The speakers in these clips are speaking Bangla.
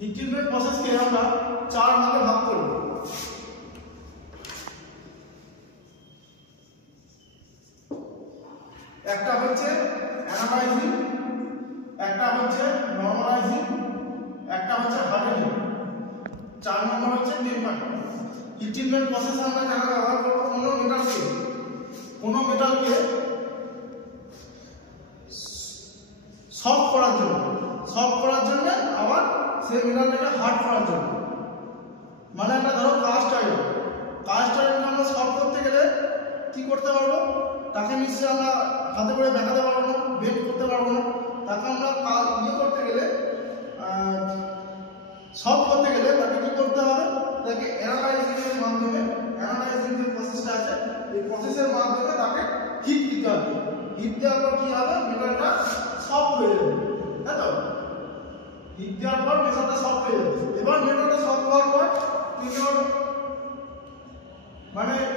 হিট ট্রিটমেন্ট প্রসেসকে আমরা 4 ভাগে ভাগ করব। একটা হচ্ছে অ্যানালাইজিং, একটা হচ্ছে নরমালাইজিং, একটা হচ্ছে হার্ডেনিং, 4 নম্বর হচ্ছে টেম্পারিং। হিট ট্রিটমেন্ট প্রসেসে আমরা যারা ব্যবহার করব কোনো মেটালকে সফট করার জন্য আবার সেই মেটালটাকে হার্ড করার জন্য। মানে একটা ধরো কাস্ট আয়রনকে আমরা সফট করতে গেলে কি করতে পারবো, তাকে নিশ্চয়ই আমরা হাতে করে দেখাতে পারবো না, বেন্ড করতে পারবো না। তাকে আমরা করতে গেলে সফট করতে গেলে তাকে কি করতে হবে, তাকে অ্যানালাইজিং এর মাধ্যমে, অ্যানালাইজিং যে প্রসেসটা আছে এই প্রসেসের মাধ্যমে তাকে হিট দিতে হবে। হিট দেওয়ার পর কি হবে, মেটালটা সফট হয়ে যাবে, তাই তো? হিট দেওয়ার পর মেটালটা সফট হয়ে যাবে। এবার মেটালটা সফট হওয়ার পর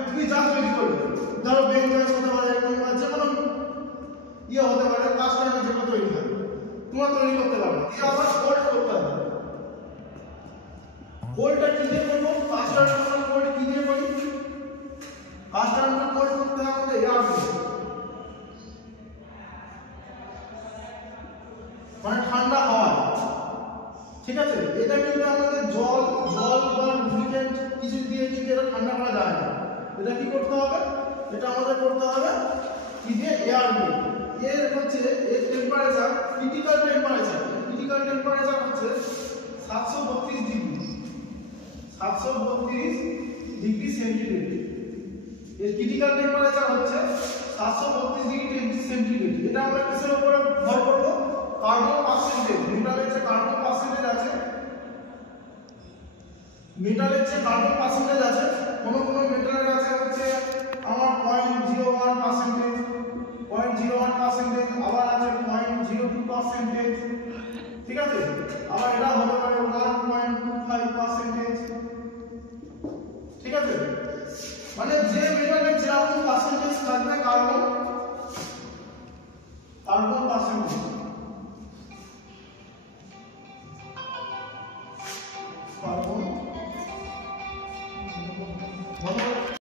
তুমি যা তৈরি করবে, ধরো বেঞ্চ হতে পারে কিংবা যে কোনো হতে পারে, কাস্ট আয়রন যেগুলো তৈরি হয় তোমার তৈরি করতে পারবে। দিয়ে আবার কোল্ড করতে হবে। কোল্ডটা কি দিয়ে করবো, কাস্ট আয়রন কোল্ড কি দিয়ে করি, কাস্ট আয়রন কোল্ড করতে হবে এয়ার দিয়ে, মানে ঠান্ডা হাওয়া। ঠিক আছে, এটা কিন্তু আমাদের জল বা লুব্রিকেন্ট কিছু দিয়ে কিন্তু এটা ঠান্ডা করা যায় না। এটা কি করতে হবে, এটা আমাদের করতে হবে কি দিয়ে, এয়ার দিয়ে। এর হচ্ছে এর টেম্পারেচার, ক্রিটিক্যাল টেম্পারেচার হচ্ছে 732 ডিগ্রি সেন্টিগ্রেড। এর ক্রিটিক্যাল টেম্পারেচার হচ্ছে 732 ডিগ্রি সেন্টিগ্রেড। এটা আমরা কিসের উপরে ভর করব, কার্বন পার্সেন্টেজ। মেটালের যে কার্বন পার্সেন্টেজ আছে, কোন মেটালের আছে হচ্ছে আমার 0.01%, আবার আছে 0.02%। ঠিক আছে, আবার এটা হতে পারে 1.25%। ঠিক আছে, মানে যে মেটালের যেরকম পার্সেন্টেজ থাকবে কার্বন পার্সেন্টেজ